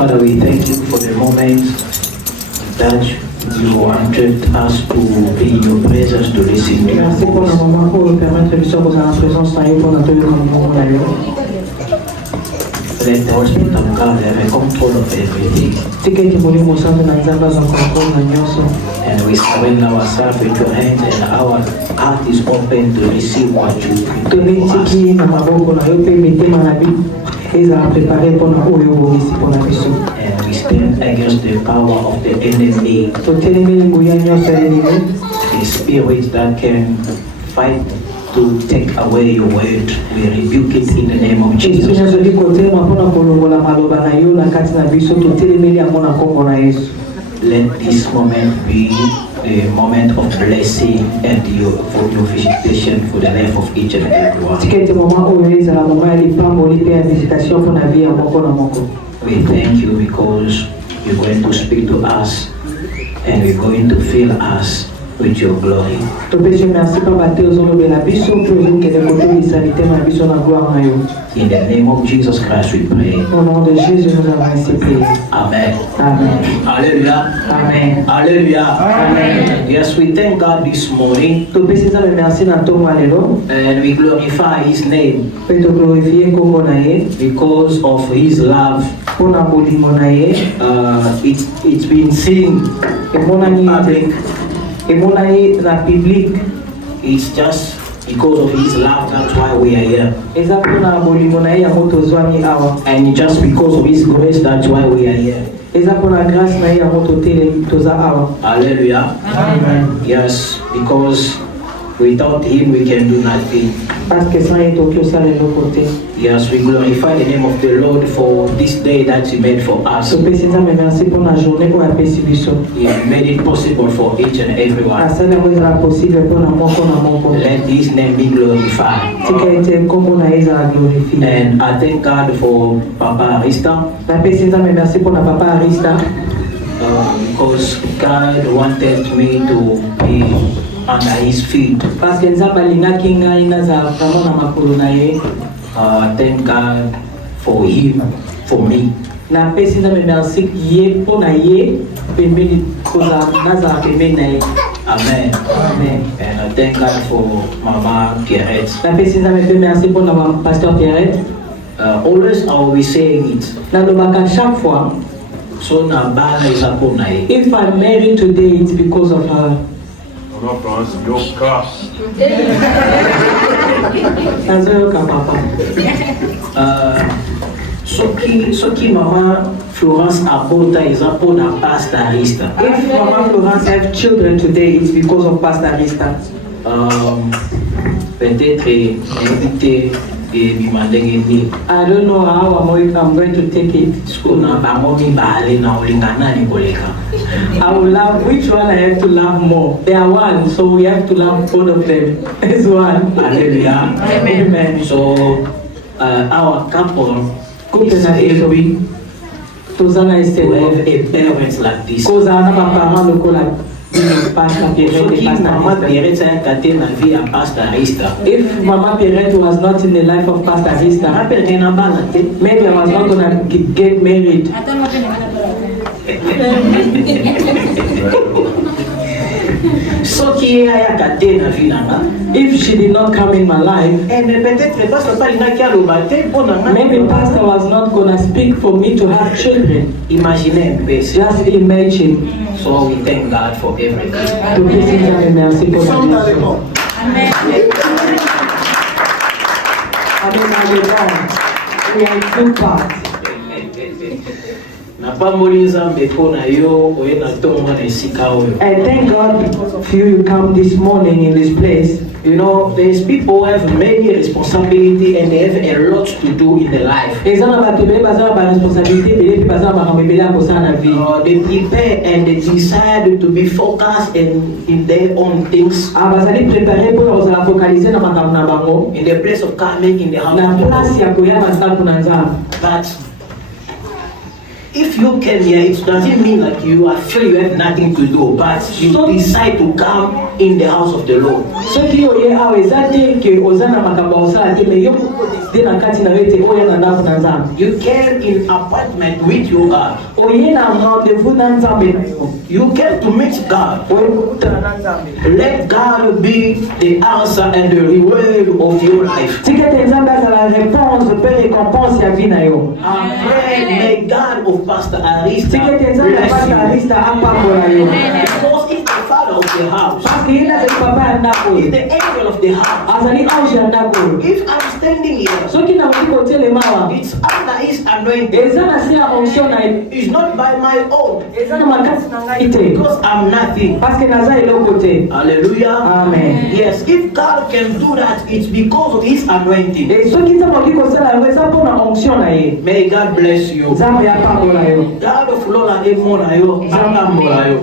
Father, we thank you for the moment that you wanted us to be in your presence to listen to Merci pour le you. moment pour nous permettre de sortir dans la présence de Dieu pour notre vie comme nous voulons. Let the Holy Spirit of God have a control of everything. Tika kimulimo sana na nzamba za kontrol na nyoso. And we surrender ourselves with your hands, and our heart is open to receive what you do. Tunitiki na maboko na yote mitema na bi eza préparer pour na oyo bobisi pour na biso. And we stand against the power of the enemy, Totelemi nguya nyoso enemy. the spirit that can fight to take away your word. We rebuke it in the name of Jesus. Yesu nzoli kotema pona kolongola maloba na yo na kati na biso totelemeli amona kombo na Yesu. Let this moment be the moment of blessing and for your visitation for the life of each and every one. Tikete mama oyo eza la mama ya lipambo lipe ya visitation pour na vie ya moko na moko. We thank you because you're going to speak to us and we're going to fill us with your glory. Topesi merci pa bate ozolobela biso po ozokende kotolisa litema na biso na gloire na yo. In the name of Jesus Christ we pray. Au nom de Jésus nous avons ainsi prié. Amen. Amen. Hallelujah. Amen. Hallelujah. Amen. Yes, we thank God this morning Topesi nzambe merci na ntongo ya lelo and we glorify His name mpe toglorifie nkombo na ye because of His love. mpona bolingo na ye It's been seen emonani public. emonani na public. It's just because of His love, that's why we are here. Eza mpona bolingo na ye yango tozwami awa. And just because of His grace, that's why we are here. Eza mpona grâce na ye yango totelemi toza awa. Hallelujah. Amen. Yes, because without Him we can do nothing. Parce que sans ye toki osala eloko te. Yes, we glorify the name of the Lord for this day that He made for us. Topesi nzambe merci mpona journée oyo apesi biso. He made it possible for each and everyone. asali yango ezala possible mpona moko na moko. Let His name be glorified. Tika ete nkombo na ye ezala glorifie. And I thank God for Papa Arista Napesi nzambe merci mpona papa Arista because God wanted me to be under His feet. parce que nzambe alingaki ngai nazala vraiment na makolo na ye. Thank God for Him, for me. Napesi nzambe merci ye mpona ye pembeni kozala nazala pembeni na ye. Amen. Amen. And I thank God for Mama Pierrette. Napesi nzambe mpe merci mpona pasteur Pierrette. Always I will be saying it. Nalobaka chaque fois, So na bala izapona ye. if I'm married today it's because of her. Nazoyoka papa. Soki Mama Florence abota izapona Pastor Arista. If Mama Florence have children today it's because of Pastor Arista. Peut-être invité et bimandenge ni. I don't know how I'm going to take it. Skona bango mibale na ulingana ni koleka. I will love which one I have to love more. They are one, so we have to love both of them as one. Hallelujah. Amen. So our couple is na happy Tozana to esele. have a parents like this. Koza na papa lokola Pastor Pierrette Soki et Pastor Mama Arista. Pierrette a kate na vie ya Pastor Arista. If Mama Pierrette was not in the life of Pastor Arista, Rappelle na bala te. maybe I was not gonna get married. Soki aya kate na vie nanga. If she did not come in my life, Mais peut-être Pastor palingaki aloba te mpona nga. maybe Pastor was not gonna speak for me to have children. Imaginez un peu. Just imagine. So we thank God for everything. To please nzambe merci pour la vie. Amen. Amen. Hallelujah. We are in good part. Napamboli Nzambe mpona yo oye na ntongo na esika oyo. I thank God for you come this morning in this place. You know, there's people who have many responsibility and they have a lot to do in their life. Eza na bato ebele baza na ba-responsabilité ebele mpe baza na makambo ebele ya kosala na vie. They prepare and they decide to be focused in their own things. Bazali préparé mpona kozala focaliser na makambo na bango In the place of coming in the house na of place God. ya koya na ndako na Nzambe. But if you came here, it doesn't mean like you are feel you have nothing to do, but you decide to come in the house of the Lord. Soki oye awa ezate ke ozana makamba osala te me yo de na kati na wete oya na ndafu na nzambe. You came in appointment with your God. Oye na rendez-vous na nzambe na yo. You came to meet God. Oye kukutana na nzambe. Let God be the answer and the reward of your life. Tikete nzambe azala réponse pe récompense ya vie na yo. I pray may God of Pastor Arista Tikete nzambe ya Pastor Arista apambola yo. because he's the father of the house. Parce que ina zali papa ya ndako. He's the angel of the house. Azali ange ya ndako. If I'm standing here, Soki na mutiko telemawa. it's under his anointing. Eza na si ya onction na ye. It's not by my own. Eza na makasi na ngai te. Because I'm nothing. Parce que naza eloko te. Hallelujah. Amen. Yes, if God can do that, it's because of his anointing. Et soki nzambe okoki kosala yango eza mpona onction na ye. May God bless you. Nzambe apambola yo. God of Lola Emona yo, Zamambola yo.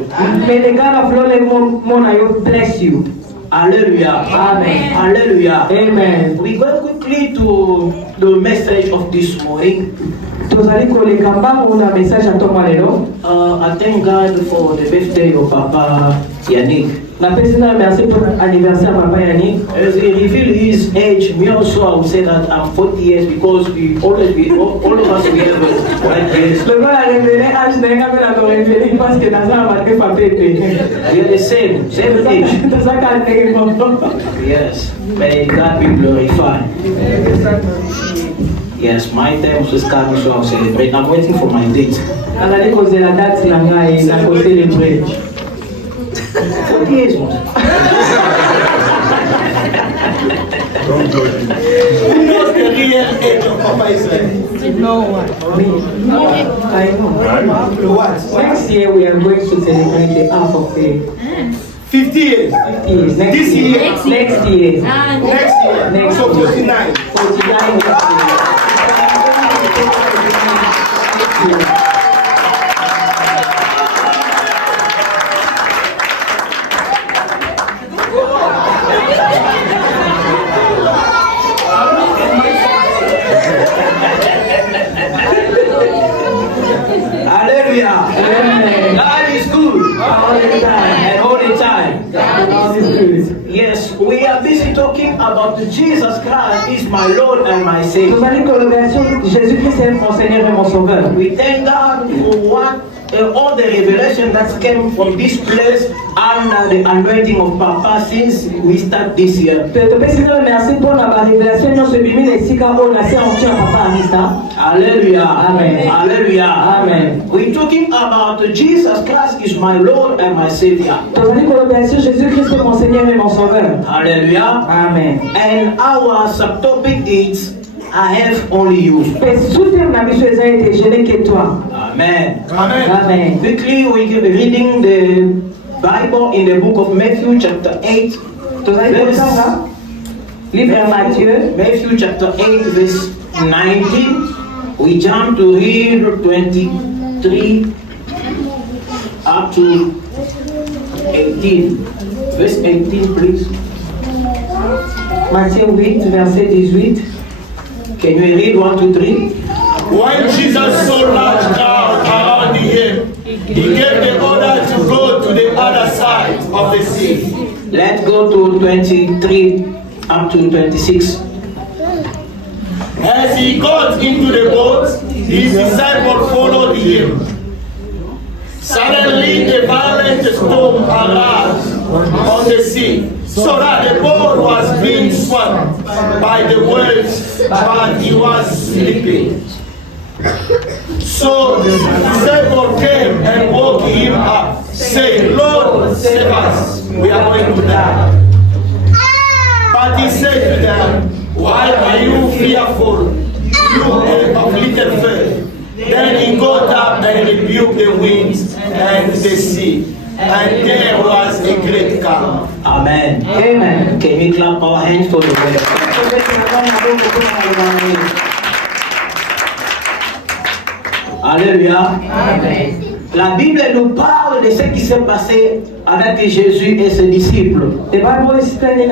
May the God of Lord Mona you bless you. Hallelujah. Amen. Hallelujah. Amen. We go quickly to the message of this morning. Tozali koleka mbangu na message atomwa lelo. I thank God for the birthday of Papa Yannick. Na pesi na merci pour anniversaire Papa Yannick. As he revealed his age, me also I would say that I'm 40 years because all of us we have white hairs. Le gars a révélé âge na ngame na ko révélé parce que naza marqué papete. We are the same age. Tozaka ndenge moto. Yes. May God be glorified. Yes, my time was coming, so I'll celebrate. I'm waiting for my date. Azali kozela date na ngai na ko célébrer. 40 years old. Who knows the real age of Papa Israel? No one. I know. What? Next year we are going to celebrate the half of the 50 years. 50 years. Next This year. year. Next year. Next year. Next So year. 49. 49 next year. Hallelujah. Amen. God is good. All the time. And all the time. God is good. Yes, we are busy talking about Jesus Christ is my Lord and my Savior. Nous allons colorer sur Jésus-Christ est mon Seigneur et mon Sauveur. We thank God for what all the revelation that came from this place under the anointing of Papa since we start this year. Merci pour la révélation de ce bimi les sika on a fait en Papa Anista. Hallelujah. Amen. Hallelujah. Amen. We're talking about Jesus Christ is my Lord and my Savior. Nous allons colorer sur Jésus-Christ est mon Seigneur et mon Sauveur. Hallelujah. Amen. And our subtopic is I have only you. Et sous-thème na mission eza été je n'ai que toi. Amen. Amen. Amen. Quickly, we're reading the Bible in the book of Matthew, chapter 8. Nous allons kotanga livre de Matthieu. Matthew, chapter 8, verse 19. We jump to read 23 up to 18. Verse 18, please. Matthieu 8 verset 18. Can you read 1, 2, 3? When Jesus saw large crowd around him, he gave the order to go to the other side of the sea. Let's go to 23 up to 26. As he got into the boat, his disciples followed him. Suddenly a violent storm arose on the sea, so that the boat was being swept by the waves, but he was sleeping. So the disciples came and woke him up, saying, Lord, save us, we are going to die. But he said to them, why are you fearful, you of little faith? Then he got up and rebuked the winds and the sea, and there was a great calm. Amen. Amen. Can we clap our hands for the word? Alléluia. Amen. La Bible nous parle de ce qui s'est passé avec Jésus et ses disciples. The Bible is telling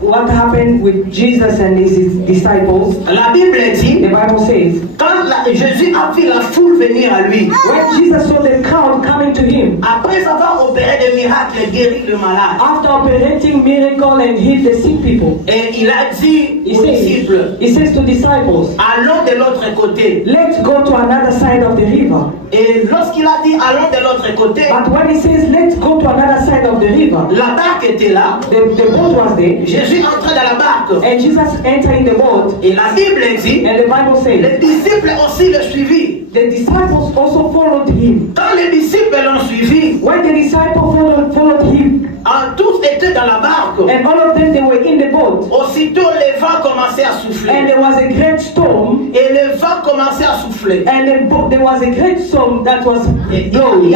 what happened with Jesus and his disciples. La Bible dit, The Bible says, quand Jésus a vu la foule venir à lui. When Jesus saw the crowd coming to him, Après avoir opéré des miracles et guéri le malade, after operating miracle and healed the sick people, et il a dit aux disciples, he says to disciples, allons de l'autre côté. let's go to another side of the river. Et lorsqu'il a dit allons de l'autre côté, But when he says, let's go to another side of the river, la barque était là. the boat was there, Jésus entrait dans la barque. and Jesus entered in the boat, Et la Bible dit, and the Bible says, les disciples aussi le suivirent. the disciples also followed him. Quand les disciples l'ont suivi, When the disciples followed him, tous étaient dans la barque. and all of them, they were in the boat, Aussitôt, les vents commençaient à and souffler. there was a great storm, Et le vent commençait à souffler. and there was a great storm that was Et il blowing. y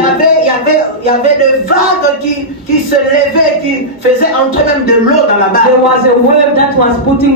avait des vagues qui se levaient, qui faisaient entrer même de l'eau dans la There barque. was a wave that was bringing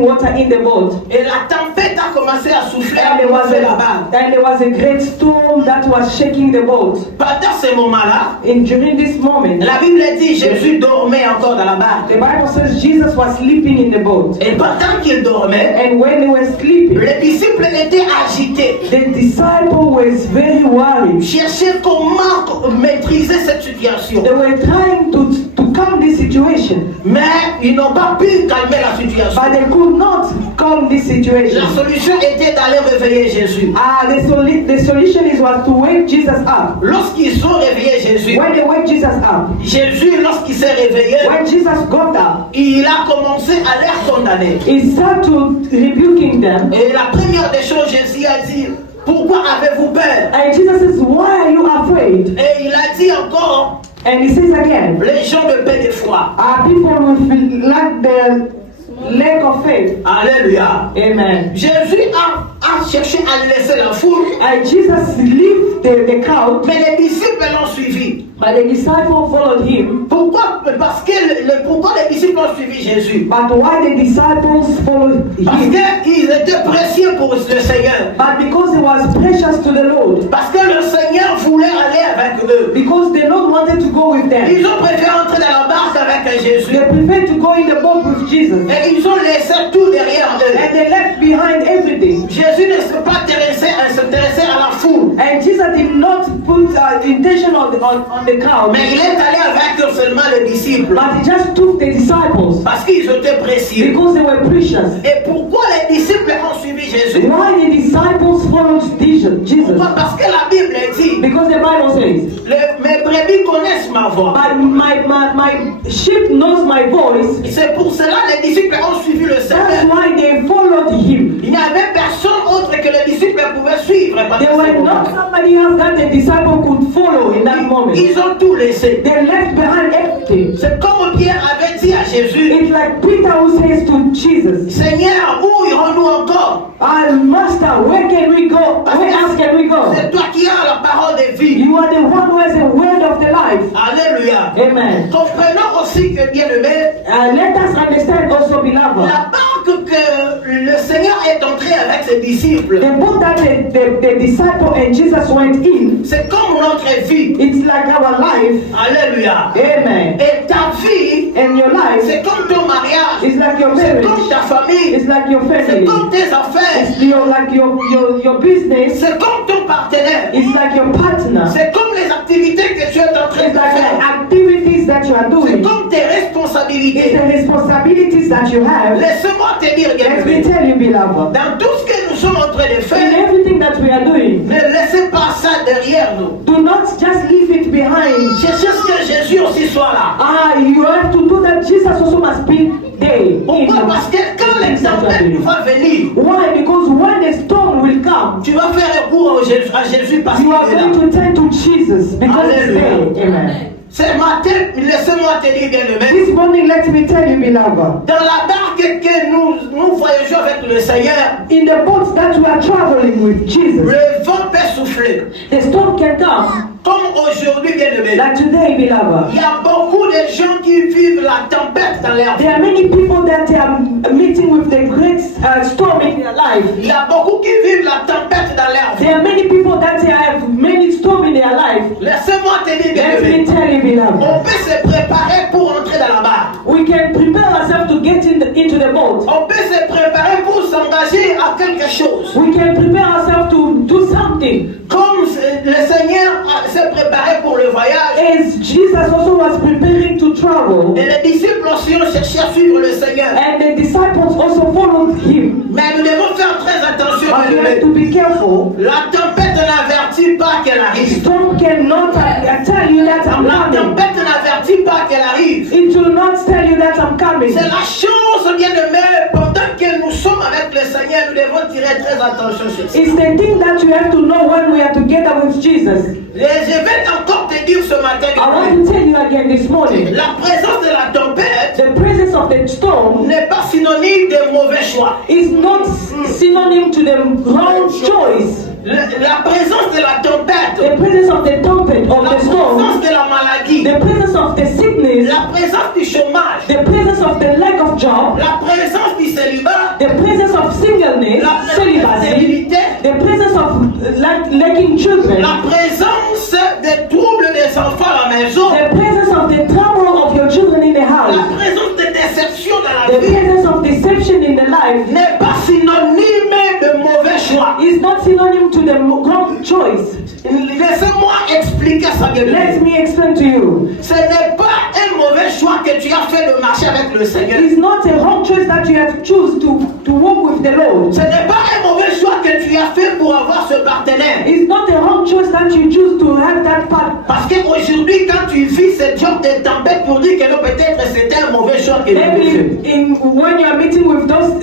water in the boat. Et la tempête a commencé à souffler, à And bouffer la barque. there was a great storm that was shaking the boat. Pendant ce moment-là, And during this moment, la Bible dit Jésus dormait encore dans la barque. the Bible says Jesus was sleeping in the boat. Et pendant qu'il dormait, And when they were sleeping, les disciples étaient agités. the disciple was very worried. Cherchaient comment maîtriser cette situation. They were trying to calm this situation, Mais ils n'ont pas pu calmer la situation. but they could not calm this situation. La solution était d'aller réveiller Jésus. The solution was to wake Jesus up. Lorsqu'ils ont réveillé Jésus, When they wake Jesus up, Jésus, lorsqu'il s'est réveillé, when Jesus got up, il a commencé à les condamner. he started rebuking them. Et la première des choses, Jésus a dit, pourquoi avez-vous peur? And Jesus says, why are you afraid? Et il a dit encore, And he says again, les gens de paix de foi. people with lack of faith. Alléluia. Amen. Jésus a cherché à laisser la foule, And Jesus left the crowd, mais les disciples l'ont suivi. but the disciples followed him. Pourquoi? Parce que pourquoi les disciples ont suivi Jésus? But why the disciples followed Parce him? qu'ils étaient précieux pour le Seigneur. But because he was precious to the Lord. Parce que le Seigneur voulait aller avec eux. Because the Lord wanted to go with them. Ils ont préféré entrer dans la barque avec Jésus. They preferred to go in the boat with Jesus. Et ils ont laissé tout derrière eux. And they left behind everything. Jésus ne s'est pas s'intéressé à la foule. And Jesus did not put intention on the crowd. Mais il est allé avec eux seulement les disciples. But he just took the disciples. Parce qu'ils étaient précieux. Because they were precious. Et pourquoi les disciples ont suivi Jésus? Why the disciples followed Jesus? Pourquoi? Parce que la Bible dit, Because the Bible says, mes brebis connaissent ma voix. my sheep knows my voice. C'est pour cela que les disciples ont suivi le That's Seigneur. why they followed him. Il n'y avait personne autre que les disciples pouvaient suivre. There were not somebody else that the disciple could follow in that moment. Ils ont tout laissé. They left behind everything. C'est comme Pierre avait dit à Jésus, It's like Peter who says to Jesus, Seigneur, où irons-nous encore? Master, where can we go? Where else can we go? C'est toi qui as la parole de vie. You are the one who has the word of the life. Alléluia. Amen. Comprenons aussi que, bien aimé, Let us understand also, beloved, la barque que le Seigneur est entré avec ses disciples, the boat that the disciple and Jesus went in, c'est comme notre vie. it's like our life. Alléluia. Amen. Et ta vie, And your life c'est comme ton mariage, is like your c'est marriage. comme ta famille, It's like your c'est family. comme tes affaires, It's like your business. c'est comme ton partenaire, It's like your partner. c'est comme les activités que tu es en train It's de like the faire, activities that you are c'est doing. comme tes It's responsabilités. the responsibilities that you have. Laisse-moi te dire, bien Let me aimé, tell you, beloved, dans tout ce que nous sommes en train de in faire, everything that we are doing, ne laissez pas ça derrière nous. do not just leave it behind. Cherchez ce que Jésus aussi soit là. You have to do that. Jesus also must be there. Pourquoi? Parce que quand les tempêtes vont venir, Why? Because when the storm will come, tu vas faire recours à Jésus parce qu'il you are est là. going to turn to Jesus because he's Hallelujah. there. Amen. Ce matin, laissez-moi te dire, bien aimé, This morning, let me tell you, beloved, dans la barque que nous voyageons avec le Seigneur, in the boat that we are traveling with Jesus, le vent peut souffler. the storm can come. Comme aujourd'hui, bien aimé, Like today, beloved, il y a beaucoup de gens qui vivent la tempête dans leur vie. there are many people that are meeting with the great storm in their life. Il y a beaucoup qui vivent la tempête dans leur vie. There are many people that have many storms in their life. Laissez-moi te dire, bien Let me aimé, tell you, beloved, on peut se préparer pour entrer dans la barque. we can prepare ourselves to get into the boat. On peut se préparer pour s'engager à quelque chose. We can prepare ourselves him. Comme le Seigneur s'est préparé pour le voyage, As Jesus also was preparing to travel, et les disciples aussi ont cherché à suivre le Seigneur. and the disciples also followed him. Mais nous devons faire très attention à But you have to nous. be careful. La tempête n'avertit pas qu'elle arrive. Storm cannot tell you that I'm La coming. tempête n'avertit pas qu'elle arrive. It will not tell you that I'm coming. C'est la chose, bien-aimée, pendant que nous sommes avec le Seigneur, nous devons tirer très attention sur ça. It's the thing that you have to know when we are together with Jesus. Et je vais encore te dire ce matin, I want to tell you again this morning, la présence de la tempête the presence of the storm n'est pas synonyme de mauvais choix. is not synonym to the wrong choice. La présence de la tempête, The presence of the trumpet, of la the storm, présence de la maladie, the presence of the sickness, la présence du chômage, the presence of the lack of job, la présence du célibat, the presence of singleness, la présence de celibacy, l'infidélité, the presence of lacking children, la présence des troubles des enfants à la maison, the presence of the trouble of your children in the la house, présence des déceptions dans la the vie presence of deception in the life n'est pas synonyme de mauvais choix. is not synonym to the wrong choice. Laissez-moi expliquer ça de Let me explain to you. Ce n'est pas un mauvais choix que tu as fait de marcher avec le Seigneur. It's not a wrong choice that you have choose to walk with the Lord. Ce n'est pas un mauvais choix que tu as fait pour avoir ce partenaire. It's not a wrong choice that you choose to have that part. Parce qu'aujourd'hui, quand tu vis ce genre de tempête, pour dire que non, peut-être c'était un mauvais choix que tu as fait. Maybe when you are meeting with those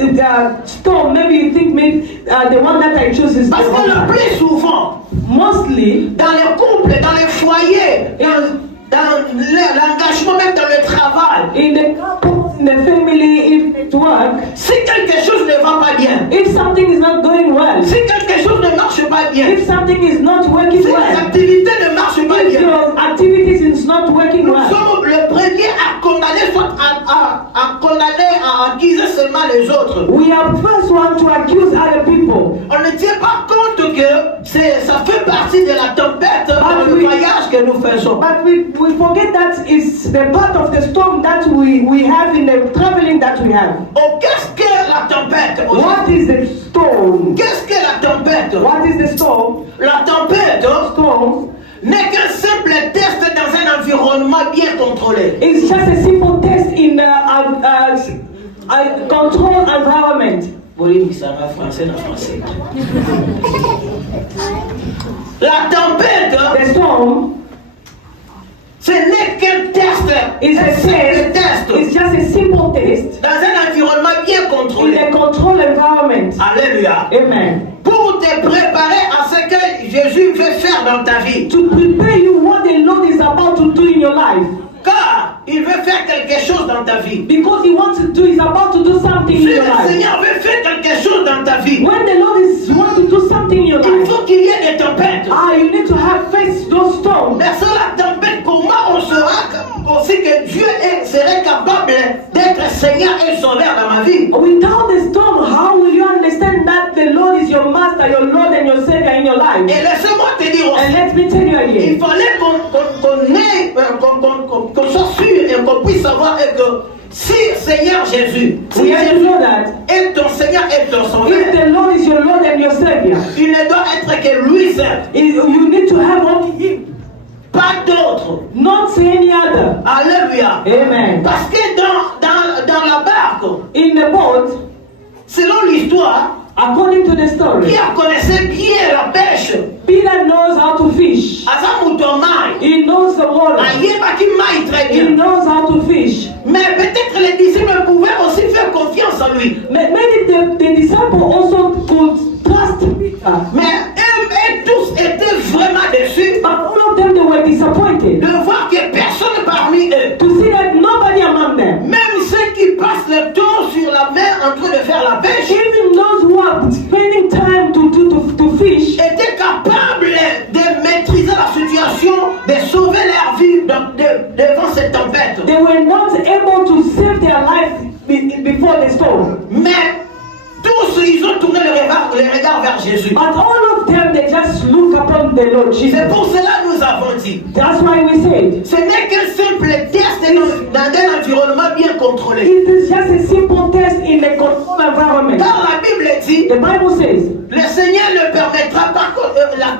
storm, maybe you think maybe the one that I choose is the Parce que wrong le one. plus souvent, Mostly, dans les couples, dans les foyers, dans l'engagement, même dans le travail, in the couple, in the family, if at work, si quelque chose ne va pas bien, if something is not going well, si quelque chose ne marche pas bien, if something is not working si les well, activités ne marchent pas if bien, your activities is not working nous well, sommes le premier à condamner, soit à condamner, à accuser seulement les autres. we are first one to accuse other people. On ne tient pas compte que ça fait partie de la tempête dans le oui. voyage que nous faisons. But we forget that it's the part of the storm that we have in the traveling that we have. Oh, qu'est-ce que la tempête? What is the storm? Qu'est-ce que la tempête? What is the storm? La tempête Storm n'est qu'un simple test dans un environnement bien contrôlé. is just a simple test in a controlled environment. Oui, ça va français dans français. La tempête, The storm ce n'est qu'un test. is Un a simple test. test It's just a simple test dans un environnement bien in contrôlé. a controlled environment. Alléluia. Amen. Pour te préparer à ce que Jésus veut faire dans ta vie. To prepare you what the Lord is about to do in your life. Car il veut faire quelque chose dans ta vie. Because he wants to do, he's about to do something in Si your le life. Seigneur veut faire quelque chose dans ta vie, When the Lord is want to do something in your il life, faut qu'il y ait des tempêtes. you need to have faced those storms. Mais sans la tempête, comment on saura aussi que Dieu serait capable d'être Seigneur et Sauveur dans ma vie? Without the storm, how will you understand that the Lord is your master, your Lord and your Savior in your life? Et laissez-moi te dire And aussi, let me tell you il again, fallait qu'on soit sûr et qu'on puisse savoir que si Seigneur Jésus, si we have to Jésus know that est ton Seigneur et ton if Sauveur, the Lord is your Lord and your Savior, il ne doit être que lui seul, you need to have only Him, pas d'autre. not any other. Alléluia. Amen. Parce que dans la barque, In the boat, selon l'histoire, according to the story, Pierre connaissait bien la pêche. Peter knows how to fish. Aza mutomai. He knows the water. Ayebaki mai très He bien. knows how to fish. Mais peut-être les disciples pouvaient aussi faire confiance en lui. Maybe the disciple also could trust Peter. Mais eux tous étaient vraiment déçus But all of them, they were disappointed de voir que personne parmi eux, to see that nobody among them, même ceux qui passent le temps sur la mer en train de faire la pêche, even those who are spending time to fish, étaient capables de maîtriser la situation, de sauver leur vie devant cette tempête. they were not able to save their life before the storm. Mais tous, ils ont tourné les regards vers Jésus. But all of them, they just look upon the Lord C'est Jesus. pour cela que nous avons dit, That's why we said, ce n'est qu'un simple test dans un environnement bien contrôlé. it is just a simple test in the controlled environment. Car la Bible dit, The Bible says, le Seigneur ne permettra pas la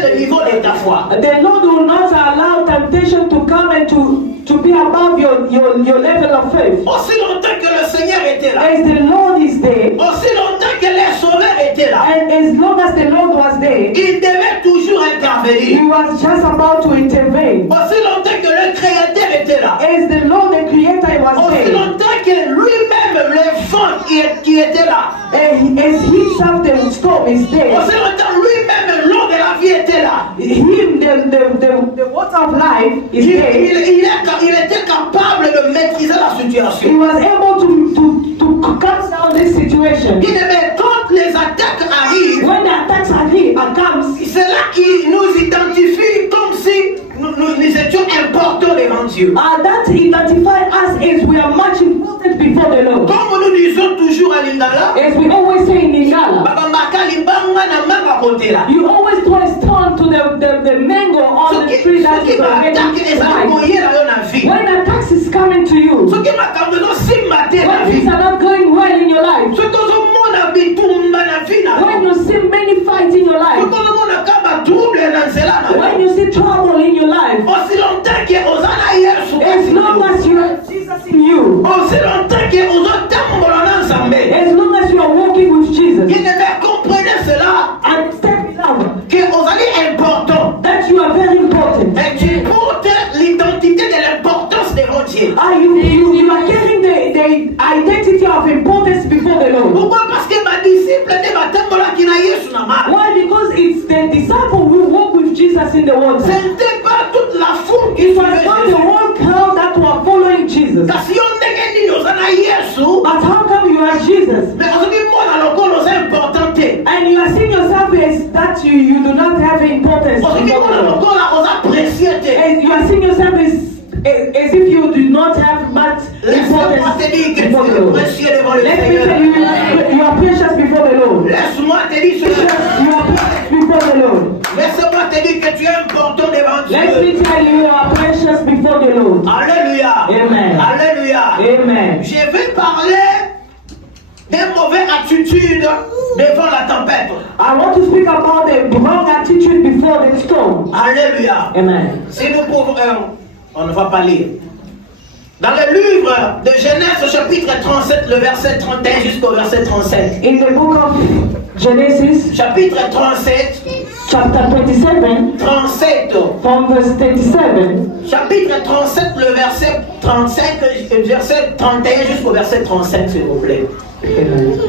dépasser le niveau de ta foi. The Lord will not allow temptation to come and to be above your level of faith. Aussi longtemps que le Seigneur était là, As the Lord is there, aussi longtemps que les sauveurs étaient là, and as long as the Lord was there, il devait toujours He intervenir. was just about to intervene. Aussi longtemps que le Créateur était là, As the Lord, the Creator, was aussi there, longtemps que lui-même, le vent qui était là, and as Himself, the storm is there, aussi longtemps lui-même, l'eau de la vie était là. Him, the water of life, is there. Il était capable de maîtriser la He situation. was able to calm down this situation. Il aimait quand les attaques arrivent, When the attacks are here, comes, c'est là qu'il nous identifie comme si nous étions importants devant Dieu. that identify us as we are much important before the Lord. Comme nous disons toujours à Lingala, As we always say in Lingala, babambaka libanga na manga kote là. you always twist turn to the mango on the tree that is already Soki ezali ripe. koye na yo na vie. When attacks is coming to you, Soki makambo ezosimba te na when things vie. are not going well in your life, Soki ozomona bitumba na vie na when yo. you see many fights in your life, Soki ozomona kaka trouble na nzela na when yo. you see trouble in your life, Aussi longtemps que oza na Yesu as kasi na long yo. as you have Jesus in you, Aussi longtemps que ozotambola na Nzambe. as long as you are walking with Jesus, Il devait comprendre cela, and step it up, que ozali important. that you are very important. Et tu portes l'identité de l'importance devant Dieu. You are carrying the identity of importance before the Lord. Pourquoi? Parce que ma disciple de batambola qui na Yesu na ma. Why? Because it's the disciple who walk with Jesus in the Ce water. n'était pas toute la foule qui It was suivait not the Jésus. whole crowd that were following Jesus. Kasi yo ndenge nini oza na Yesu, But how come you are Jesus? mais ozali mwana lokolo oza important te. And you are seeing yourself as that you do not have importance Ozali before mwana the Lord. lokola oza précieux te. And you are seeing yourself as if you do not have much Laisse-moi te importance dire que tu before the es Lord. précieux devant le Let me tell Seigneur. you, you are precious before the Lord. Laisse-moi te dire cela. You are precious before the Lord. Laisse-moi te dire que tu es important devant Let Dieu. me tell you, you are precious before the Lord. Alléluia. Amen. Alléluia. Amen. Je vais parler des mauvaises attitudes devant la tempête. I want to speak about the wrong attitude before the storm. Alléluia. Amen. Si nous pouvons, on ne va pas lire. Dans le livre de Genèse, au chapitre 37, le verset 31 jusqu'au verset 37. In the book of Genesis, Chapitre 37, chapter 27, 37. from verse 37, Chapitre 37, le verset 35, verset 31 jusqu'au verset 37, s'il vous plaît.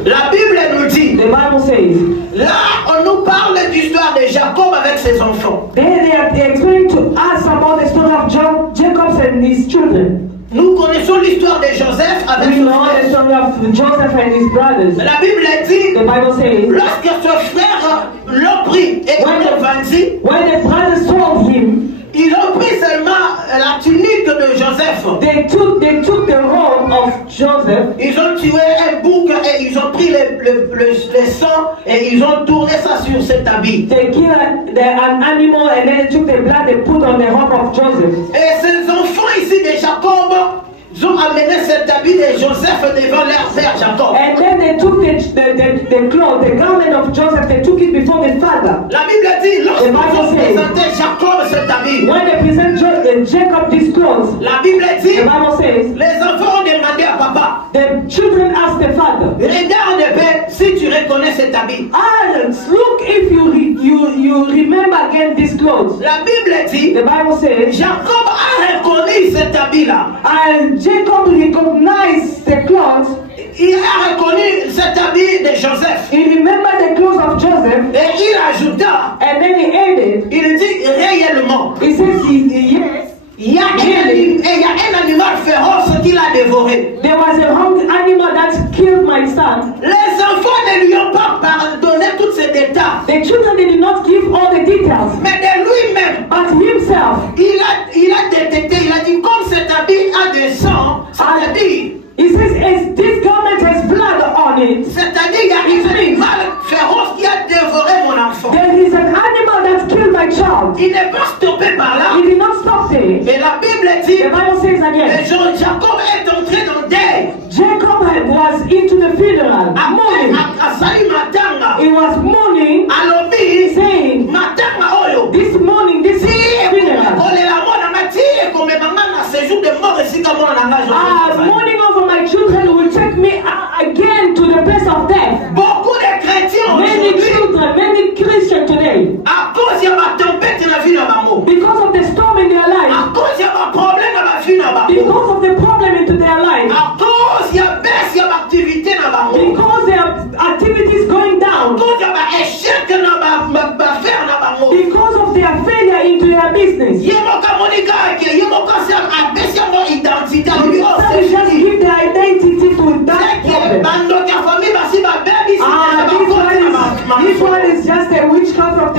La Bible nous dit, the Bible says, là, on nous parle de l'histoire de Jacob avec ses enfants. there they are explaining to us about the story of Jacob and his children. Nous connaissons l'histoire de Joseph avec We son know the frère. story of Joseph and his brothers. La Bible dit, The Bible says, lorsque ce frère l'a pris et l'ont vendu, when the brothers told him, ils ont pris seulement la tunique de Joseph. they took the robe of Joseph, Ils ont tué un bouc et ils ont pris le sang et ils ont tourné ça sur cet habit. they killed an animal, and then they took the blood they put on the robe of Joseph. Et ces enfants ici de Jacob, ils ont amené cet habit de Joseph devant leur père Jacob. And then they took the cloth, the garment of Joseph, they took it before the father. La Bible dit, lorsqu'ils Bible ont says- présenté Jacob cet habit, When they present Jacob these clothes, la Bible dit, the Bible says, les enfants ont demandé à papa, the children asked the father, regarde père, si tu reconnais cet habit. look if you remember again these clothes. La Bible dit, The Bible says, Jacob a reconnu cet habit-là. and Jacob recognized the clothes. Il a reconnu cet habit de Joseph. He remembered the clothes of Joseph, Et il ajouta, and then he added, il dit réellement, he says, yes, il y a un animal féroce qui l'a dévoré. there was a hungry animal that killed my son. Les enfants ne lui ont pas pardonné tous ces détails. The children did not give all the details, Mais de lui-même, but himself, il a détecté, il a dit comme cet habit a des sangs, c'est-à-dire, he says, as this garment has blood on it, c'est-à-dire il y a un animal féroce qui a dévoré mon enfant. there is an animal that killed my child. Il n'est pas stoppé par là. He did not stop there. Et la Bible dit, The Bible says que again, Jacob est entré dans deuil. Jacob was into the funeral, mourning. Asali matanga. He was mourning, Alobi, saying, matanga oyo.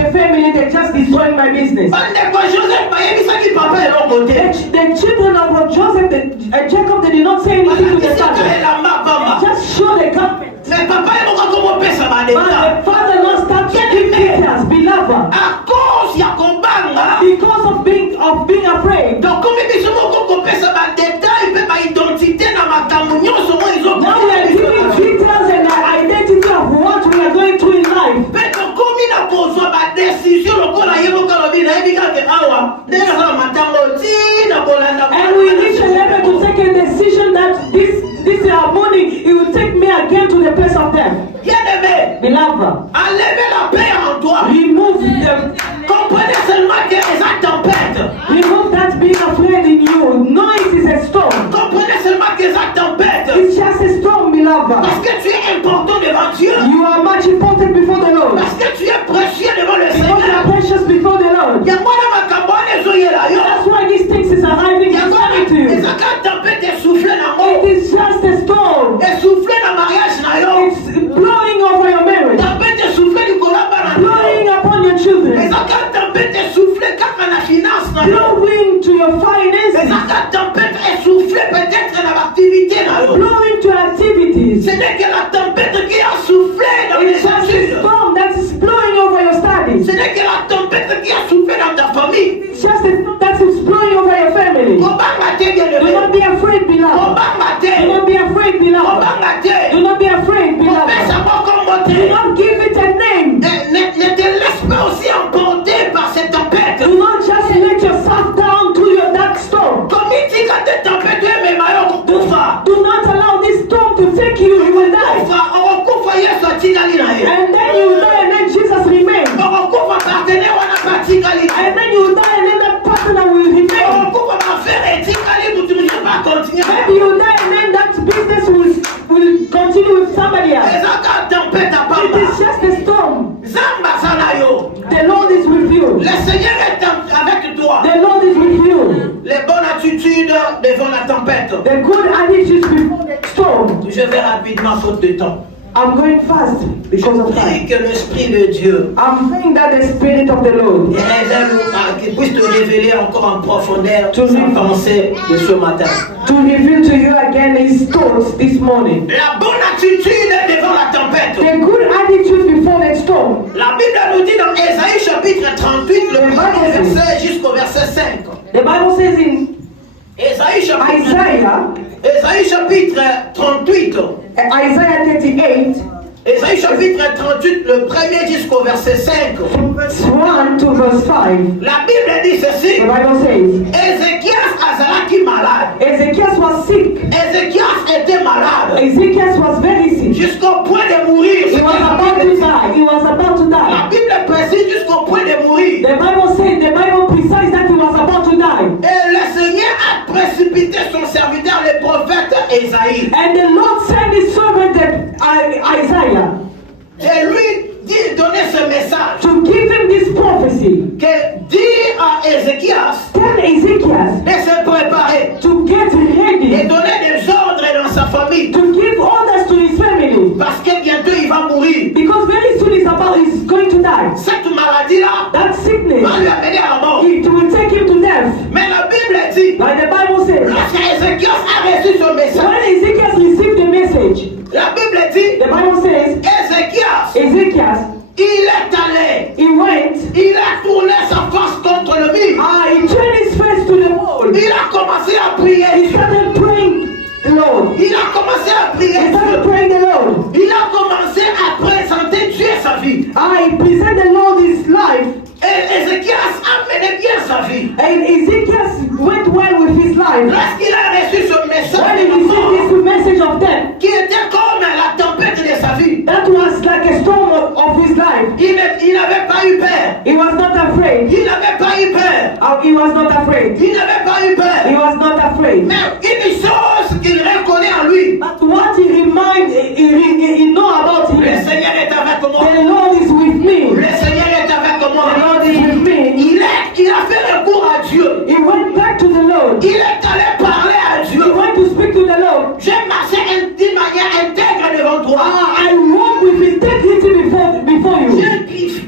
the family, they're just destroying my business. The children of Joseph and Jacob, they did not say anything to their father. They just show the carpet. But the father must start taking pictures, beloved. Because of being afraid. Now we are giving details and identity of what we are going through in life. And we reach a level to take a decision that this morning it will take me again to the place of death. Beloved, remove that being afraid in you. No, it is a storm. It's just a storm, beloved. You are much important before the Lord. Because you are precious before the Lord. That's why these things is arriving to you. It is just a storm. It's blowing over your marriage. Blowing upon your children. Blowing to your finances. Blowing to activities. It's just a storm that is blowing over your studies. It's just a storm that is blowing over your family. Do not be afraid, beloved. Do not be afraid, beloved. Do not be afraid, beloved. Do not give it a name. Do not just let yourself down to your dark storm. Do not allow this storm to take you. You will die. And then you will die and then Jesus remains. And then you will die and then that partner will remain. Maybe you will die and then that business will continue with somebody else. It is just a storm. The Lord is with you. The Lord is with you. Les bonnes attitudes devant la tempête. The good attitudes before the storm. Je vais rapidement faute de temps. I'm going fast because of time. Que l'Esprit de Dieu I'm praying that the Spirit of the Lord qu'il puisse te révéler encore en profondeur sa pensée de ce matin. To reveal to you again His thoughts this morning. La bonne attitude devant la tempête. The good attitude before the storm. La Bible nous dit dans Ésaïe chapitre 38 le premier verset jusqu'au verset 5. The Bible says in Ésaïe chapitre 38. Isaiah 38. Ésaïe chapitre 38, le premier jusqu'au verset 5. Verse 1 to verse 5. La Bible dit ceci. The Bible says, Ézéchias azalaki malade. Ezekiel was sick. Ézéchias était malade. Ezekiel was very sick. Jusqu'au point de mourir. He was about to die. He was about to die. La Bible précise jusqu'au point de mourir. The Bible precise that he was about to die. Et le Seigneur a précipité son serviteur, le prophète Ésaïe. And the Lord sent his servant Isaiah. Et lui donner ce message. To give him this prophecy. Que dit à Ézéchias. Tell Ezekiel. De se préparer. To get ready. Et donner des ordres dans sa famille. To give orders to his family. Parce que bientôt il va mourir. Because very soon he's going to die. Cette maladie-là. That sickness. Va lui amener à la mort. It will take him to death. Mais la Bible dit. Like the Bible says. Lorsque Ézéchias a reçu ce message. When Ezekiel received the message. La Bible dit. The Bible says. Ezekiel. Il est allé. He went. Il a tourné sa face contre le mur. He turned his face to the wall. Il a commencé à prier. He started praying the Lord. Il a commencé à prier. He started praying the Lord. Il a commencé à présenter Dieu sa vie. He presented the Lord his life. Et Ézéchias a mené bien sa vie. And Ezekiel went well with his life. Lorsqu'il a reçu ce message, when he received this message of death, qui était comme la tempête de sa vie, that was like a storm of his life. Il n'avait pas eu peur. He was not afraid. Il n'avait pas eu peur. He was not afraid. Il n'avait pas eu peur. He was not afraid. Mais une chose qu'il reconnaît en lui. But what he know about him. Le Seigneur est avec moi. The Lord is with me. Le Seigneur est avec moi. The Lord is with me. Il a fait recours à Dieu. He went back to the Lord. Il est allé parler à Dieu. He went to speak to the Lord. J'ai marché d'une manière intègre devant toi. I walk with integrity before you.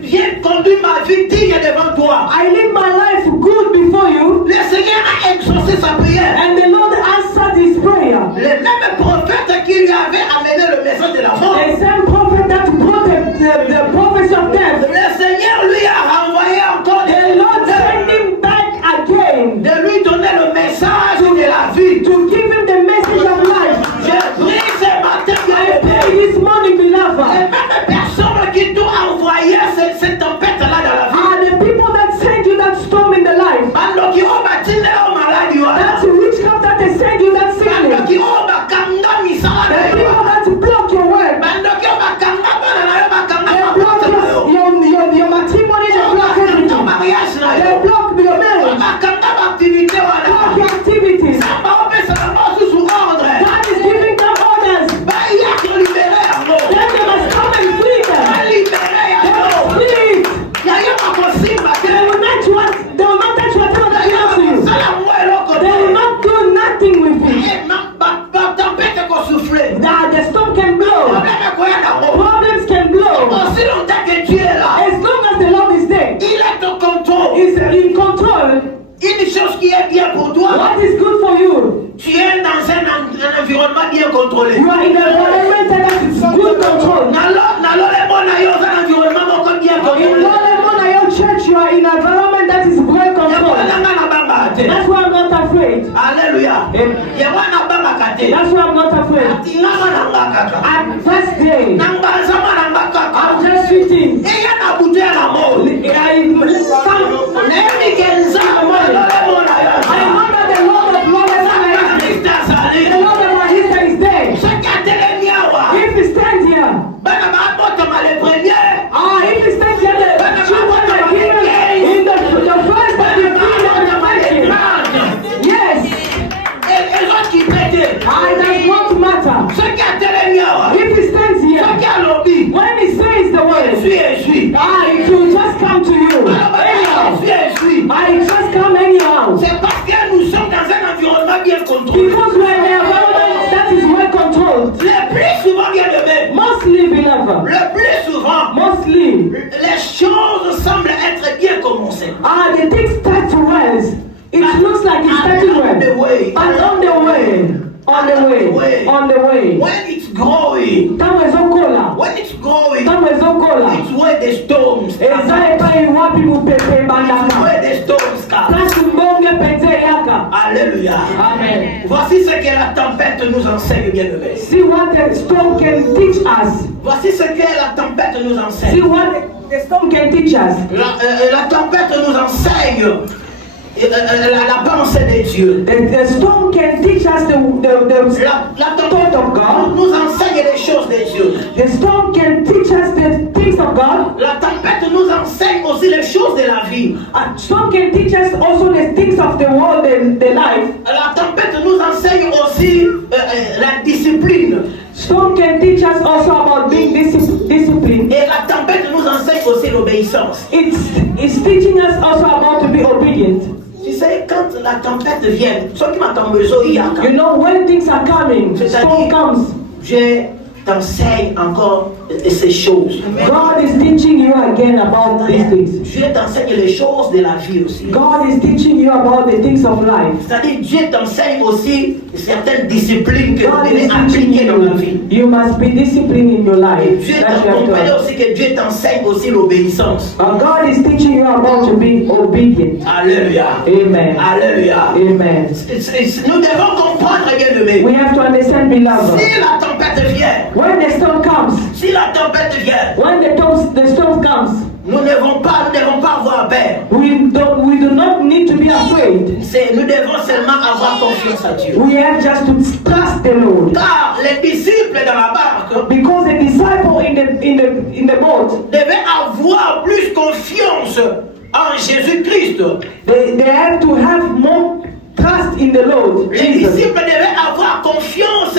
J'ai conduit conduit ma vie digne devant toi. I live my life good before you. Le Seigneur a exaucé sa prière. And the Lord answered his prayer. Le même prophète qui lui avait amené le message de la mort. The same prophet that brought the prophecy of death. Le Seigneur lui a renvoyé encore The Lord sent him back again de lui donner le message de la vie. to give him the message of life. Je prie ce matin, I pray this morning, les beloved, mêmes personnes qui t'ont envoyé cette tempête-là dans la vie. are the people that send you that storm in the life. Bando qui ont bâti leur maladie. That's the witchcraft that they send you that Bando sickness. qui ont bakanga misala. The people that block your work. Bando qui ont bakanga bana na yo bakanga They block your matrimony, they block bakanga everything. mariage na They yo. block your marriage, Bakanga activité block wana. your activities. Ba opesa na bosu sous ordre. God is giving them orders. Ba ya ko libérer yango. Then they must come and free Ba them. libérer They yango. must free it. Ya yo makosimba te. They will not touch whatever that belongs to you. Sala mwa eloko They will te. not do nothing with it. Ba tempête ko souffler. The storm can blow. Problème ko ya yango. Problems can blow. Aussi longtemps que tu es là, As long as the Lord is there, il est au contrôle. is in control. Une chose qui est bien pour toi, What is good for you? tu es dans un environnement bien contrôlé. You are in an environment that is good control. Nalo le bon ayo un environnement moko bien In contrôlé. Lord Church, you are in an environment that is well controlled. That's why I'm not afraid. Alléluia. Yawana banga kate. That's why I'm not afraid. Tingama nanga kaka. At first day, Nanga sama nanga I'm kaka. just sitting. Eya na butea na mo. Nemi kenza malo le bon ayo. I know that the Lord of Lords is there. The Lord of my history is there. If he stands here, if he stands here, the children are given in the first and the freedom of the yes, it does not matter. If he stands here, when he says the word, it will just come to you. Anyhow, I just come anyhow. C'est parce que nous sommes dans un environnement bien contrôlé. Because we're in an environment that is well controlled. Le plus souvent, bien aimé, Mostly, beloved, le plus souvent, mostly, les choses semblent être bien commencées. the things start to rise. It looks like it's starting well. But on the way, When it's growing, Tawezokola. when it's growing, Tawezokola. it's where the storms come. Ezaepa iwapi mupepe It's bandaka. where the storms come. Kasi mbonge pete yaka. Alléluia. Amen. Voici ce que la tempête nous enseigne, bien aimé. See what the storm can teach us. Voici ce que la tempête nous See enseigne. what the storm can teach us. La tempête nous enseigne la pensée de Dieu. The storm can teach us the La thought of God. nous enseigne les choses de Dieu. The storm can teach us the things of God. La tempête nous enseigne aussi les choses de la vie. A storm can teach us also the things of the world and the life. La tempête nous enseigne aussi la discipline. Storm can teach us also about being disciplined. Et la tempête nous enseigne aussi l'obéissance. It's teaching us also about to be obedient. Tu sais, quand la tempête vient, ceux qui m'attendent besoin, il y a You know, when things are coming, storm comes. Je t'enseigne encore ces choses. God is teaching you again about these things. Dieu t'enseigne les choses de la vie aussi. God is teaching you about the things of life. C'est-à-dire, Dieu t'enseigne aussi certaines disciplines que God vous devez is teaching appliquer dans la vie. you. You must be disciplined in your Et life. Dieu That's your t'enseigne job. aussi que Dieu t'enseigne aussi l'obéissance. God is teaching you about to be obedient. Alléluia. Amen. Alléluia. Amen. Nous devons comprendre, bien aimé. We have to understand, beloved. Si la tempête vient, When the storm comes, si la tempête vient, when the storm comes, nous ne devons pas avoir peur. we do not need to be afraid. Nous devons seulement avoir confiance à Dieu. We have just to trust the Lord. Car les disciples dans la barque Because the disciple in the boat, devaient avoir plus confiance en Jésus-Christ. they have to have more trust in the Lord. Les Jesus. disciples devaient avoir confiance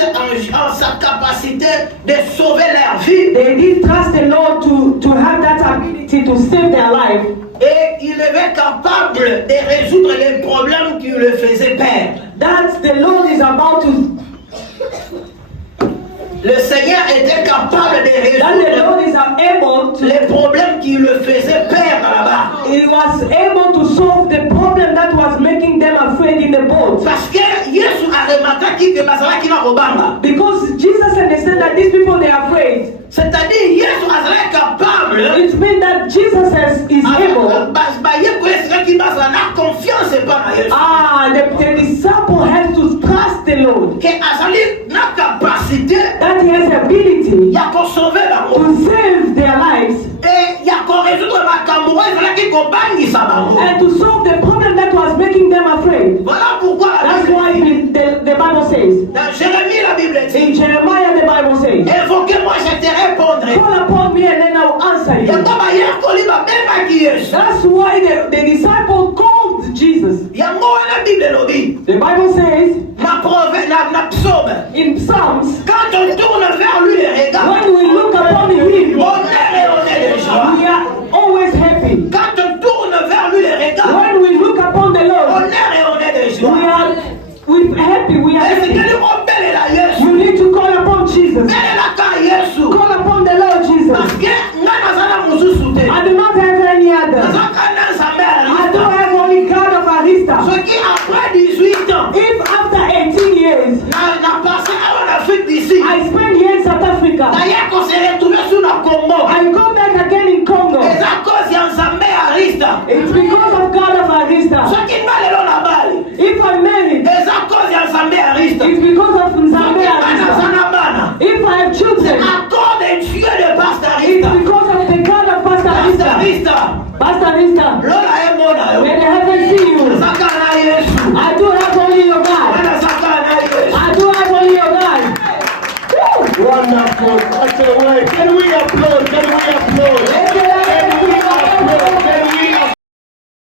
en sa capacité de sauver leur vie. They did trust the Lord to have that ability to save their life. Et il était capable de résoudre les problèmes qui le faisaient perdre. That the Lord is about to. Le Seigneur était capable de That the résoudre Lord is able to les problèmes qui le faisaient perdre vote. Parce que Yesu a remarqué que bazalaki na kobanga. Because Jesus understands that these people, they are afraid. C'est-à-dire Yesu azalaki capable. It means that Jesus is able. Confiance pas na Yesu. The disciple has to trust the Lord. Que azali na capacité That he has the ability ya ko sauver bango. to save their lives Et ya ko résoudre makambo ezalaki kobangisa bango. and to solve the problem that was making them afraid. Voilà pourquoi That's why the Bible says. dans Jérémie la Bible dit In Jeremiah, the Bible says, invoquez-moi, je te répondrai. call upon me and then I will answer Et you. comme Yakoli va même qui Yesu. That's why the disciple called Jesus. Yango wana Bible lobi. The Bible says Na psaume. in Psalms, Quand on tourne vers lui les regards, when we look upon him, honneur et honneur de joie. we are always happy. Quand on tourne vers lui les regards, When we look upon the Lord, honneur et honneur de joie. we're happy. We are Est-ce que happy. nous appelons la Yesu? You need to call upon Jesus. Belle la ka Yesu. Call upon the Lord Jesus. Parce que nga nazana mususu te. I do not have any other. Nazaka na nzambe I don't Arista. have only God of Arista. Soki après 18 ans, If after 18 years, na passé en Afrique d'ici, I spend here in South Africa, d'ailleurs qu'on s'est retrouvé sur le Congo. I go back again in Congo, C'est à cause ya nzambe Arista. it's because of God of Arista. Soki nga lelo na bali. If I'm married, C'est à cause ya nzambe Arista. it's because of Nzambe Soki nga Arista. nazana bana. If I have children, À cause de Dieu de Pastor it's Arista. because of the God of Pastor Pastor Arista. Arista. Pastor Arista, Lola emona yo. may they heaven see you. Nazaka na Yesu. I do have only your